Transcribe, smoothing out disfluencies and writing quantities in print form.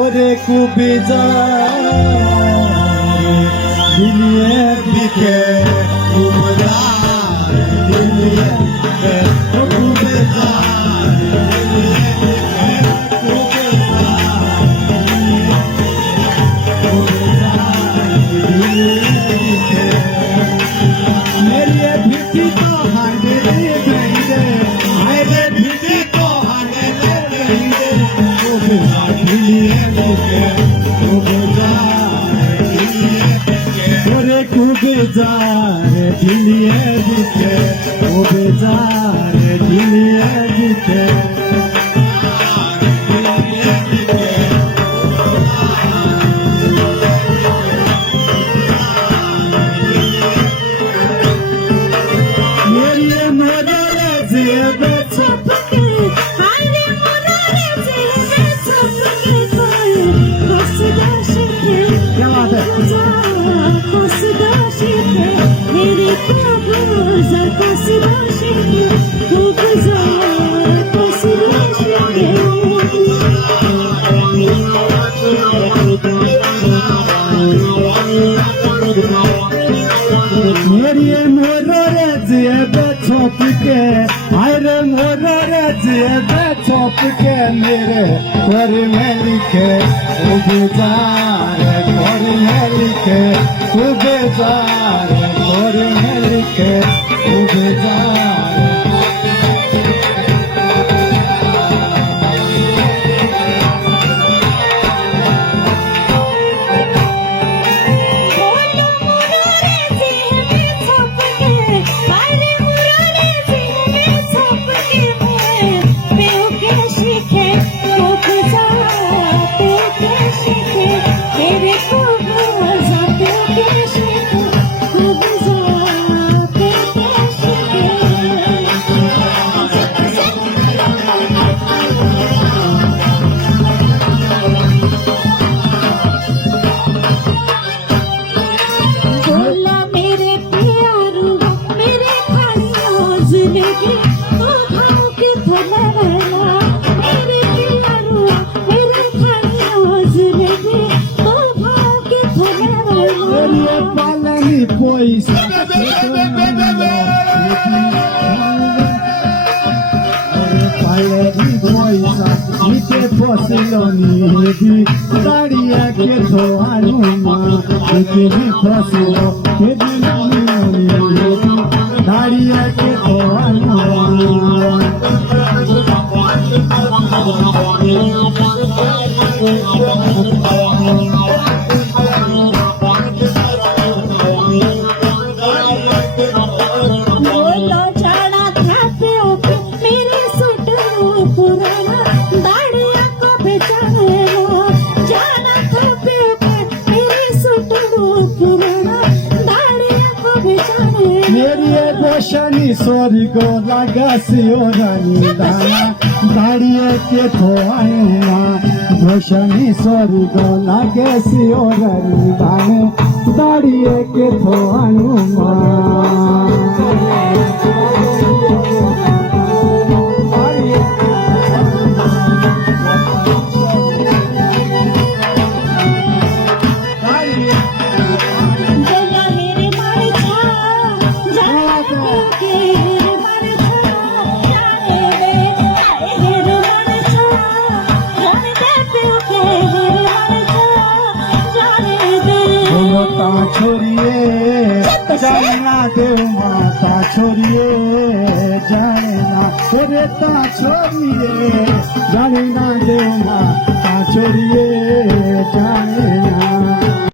ওরে কুবি দিলিয়ে দিকে দিলিয়ে কুবে मेरे भिटी तो हाने गईले आए भिटी तो हाने गईले कुबे दिलिए दिके ओरे कुबे जा रे दिलिए दिके कुबे जा रे दिलिए दिके मेरी मोरे जेबे छुप के आयरे मोरे जेबे छुप के मेरे घर में लिखे उबेजार घर में लिखे उबेजार घर में लिखे उबेजार Ite posiloni di daria che to anuma ite mi posilo che di daria che to anuma शनि सोरी को लगा सियोरानी दाना दाड़िए के थोआएना शनि सोरी को लगे सियोरानी दाने दाड़िए के थोआनुमा छोड़िए जाना दे माता छोड़िए जाना ता छोड़िए जाना दे माता छोड़िए